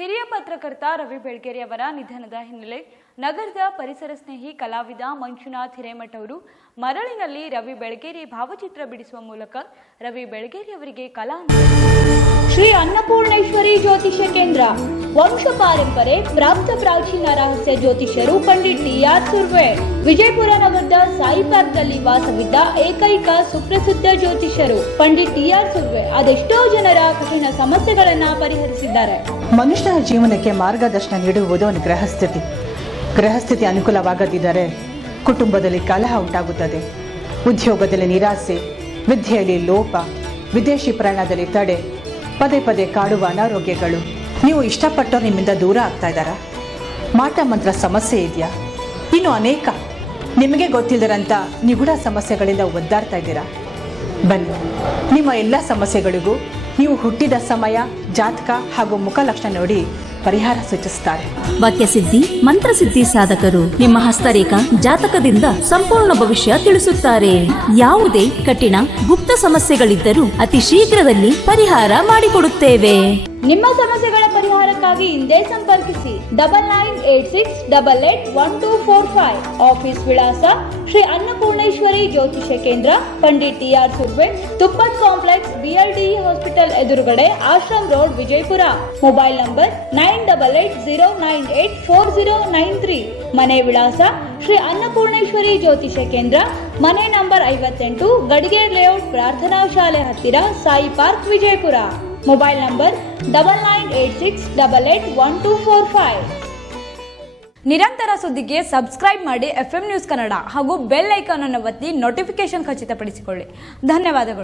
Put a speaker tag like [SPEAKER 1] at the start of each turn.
[SPEAKER 1] ಹಿರಿಯ ಪತ್ರಕರ್ತ ರವಿ ಬೆಳಗೆರೆ ಅವರ ನಿಧನದ ಹಿನ್ನೆಲೆ ನಗರದ ಪರಿಸರ ಸ್ನೇಹಿ ಕಲಾವಿದ ಮಂಜುನಾಥ್ ಹಿರೇಮಠ ಅವರು ಮರಳಿನಲ್ಲಿ ರವಿ ಬೆಳಗೇರಿ ಭಾವಚಿತ್ರ ಬಿಡಿಸುವ ಮೂಲಕ ರವಿ ಬೆಳಗೇರಿ ಅವರಿಗೆ ಕಲಾ ಶ್ರೀ ಅನ್ನಪೂರ್ಣೇಶ್ವರಿ ಜ್ಯೋತಿಷ್ಯ ಕೇಂದ್ರ. ವಂಶ ಪಾರಂಪರೆ, ಪ್ರಾಪ್ತ ಪ್ರಾಚೀನ ರಹಸ್ಯ ಜ್ಯೋತಿಷ್ಯರು, ಪಂಡಿತ್ ಟಿ ಆರ್ ಸುರ್ವೆ, ವಿಜಯಪುರ ನಗರದ ಸಾಯಿ ಪಾರ್ಕ್ನಲ್ಲಿ ವಾಸವಿದ್ದ ಏಕೈಕ ಸುಪ್ರಸಿದ್ಧ ಜ್ಯೋತಿಷರು ಪಂಡಿತ್ ಟಿ ಆರ್ ಸುರ್ವೆ ಅದೆಷ್ಟೋ ಜನರ ಕಠಿಣ ಸಮಸ್ಯೆಗಳನ್ನ ಪರಿಹರಿಸಿದ್ದಾರೆ.
[SPEAKER 2] ಮನುಷ್ಯನ ಜೀವನಕ್ಕೆ ಮಾರ್ಗದರ್ಶನ ನೀಡುವುದು ಒಂದು ಗ್ರಹಸ್ಥಿತಿ ಗ್ರಹಸ್ಥಿತಿ ಅನುಕೂಲವಾಗದಿದ್ದರೆ ಕುಟುಂಬದಲ್ಲಿ ಕಲಹ ಉಂಟಾಗುತ್ತದೆ. ಉದ್ಯೋಗದಲ್ಲಿ ನಿರಾಸೆ, ವಿದ್ಯೆಯಲ್ಲಿ ಲೋಪ, ವಿದೇಶಿ ಪ್ರಯಾಣದಲ್ಲಿ ತಡೆ, ಪದೇ ಪದೇ ಕಾಡುವ ಅನಾರೋಗ್ಯಗಳು. ನೀವು ಇಷ್ಟಪಟ್ಟವ್ರು ನಿಮ್ಮಿಂದ ದೂರ ಆಗ್ತಾ ಇದ್ದಾರಾ? ಮಾಟ ಮಂತ್ರ ಸಮಸ್ಯೆ ಇದೆಯಾ? ಇನ್ನು ಅನೇಕ ನಿಮಗೆ ಗೊತ್ತಿಲ್ಲದಂಥ ನಿಗೂಢ ಸಮಸ್ಯೆಗಳಿಂದ ಒದ್ದಾಡ್ತಾ ಇದ್ದೀರಾ? ಬನ್ನಿ. ನಿಮ್ಮ ಎಲ್ಲ ಸಮಸ್ಯೆಗಳಿಗೂ ನೀವು ಹುಟ್ಟಿದ ಸಮಯ, ಜಾತಕ ಹಾಗೂ ಮುಖಲಕ್ಷಣ ನೋಡಿ ಪರಿಹಾರ ಸೂಚಿಸುತ್ತಾರೆ
[SPEAKER 3] ವಾಕ್ಯಸಿದ್ಧಿ ಮಂತ್ರಸಿದ್ಧಿ ಸಾಧಕರು ನಿಮ್ಮ ಹಸ್ತರೇಖಾ ಜಾತಕದಿಂದ ಸಂಪೂರ್ಣ ಭವಿಷ್ಯ ತಿಳಿಸುತ್ತಾರೆ. ಯಾವುದೇ ಕಠಿಣ, ಗುಪ್ತ ಸಮಸ್ಯೆಗಳಿದ್ದರೂ ಅತಿ ಶೀಘ್ರದಲ್ಲಿ ಪರಿಹಾರ ಮಾಡಿಕೊಡುತ್ತೇವೆ.
[SPEAKER 1] ನಿಮ್ಮ ಸಮಸ್ಯೆಗಳ ಪರಿಹಾರಕ್ಕಾಗಿ ಹಿಂದೆ ಸಂಪರ್ಕಿಸಿ double nine eight six double eight one two four five. Office ವಿಳಾಸ ಶ್ರೀ ಅನ್ನಪೂರ್ಣೇಶ್ವರಿ ಜ್ಯೋತಿಷ್ಯ ಕೇಂದ್ರ, Pandit T R Surve Tuppat complex BLD hospital ಎದುರುಗಡೆ Ashram road, Vijayapura. Mobile number nine double eight zero nine eight four zero nine three. ಮನೆ ವಿಳಾಸ ಶ್ರೀ ಅನ್ನಪೂರ್ಣೇಶ್ವರಿ ಜ್ಯೋತಿಷ್ಯ ಕೇಂದ್ರ, ಮನೆ number ಐವತ್ತೆಂಟು ಗಡಿಗೆ ಲೇಔಟ್ ಪ್ರಾರ್ಥನಾ ಶಾಲೆ ಹತ್ತಿರ, Sai park, Vijayapura. Mobile number double nine eight six double eight one two four five ನಿರಂತರ ಸುದ್ದಿಗೆ ಸಬ್ಸ್ಕ್ರೈಬ್ ಮಾಡಿ ಎಫ್ ನ್ಯೂಸ್ ಕನ್ನಡ ಹಾಗೂ ಬೆಲ್ ಐಕಾನ್ ಅನ್ನು ಒತ್ತಿ ನೋಟಿಫಿಕೇಶನ್ ಖಚಿತಪಡಿಸಿಕೊಳ್ಳಿ. ಧನ್ಯವಾದಗಳು.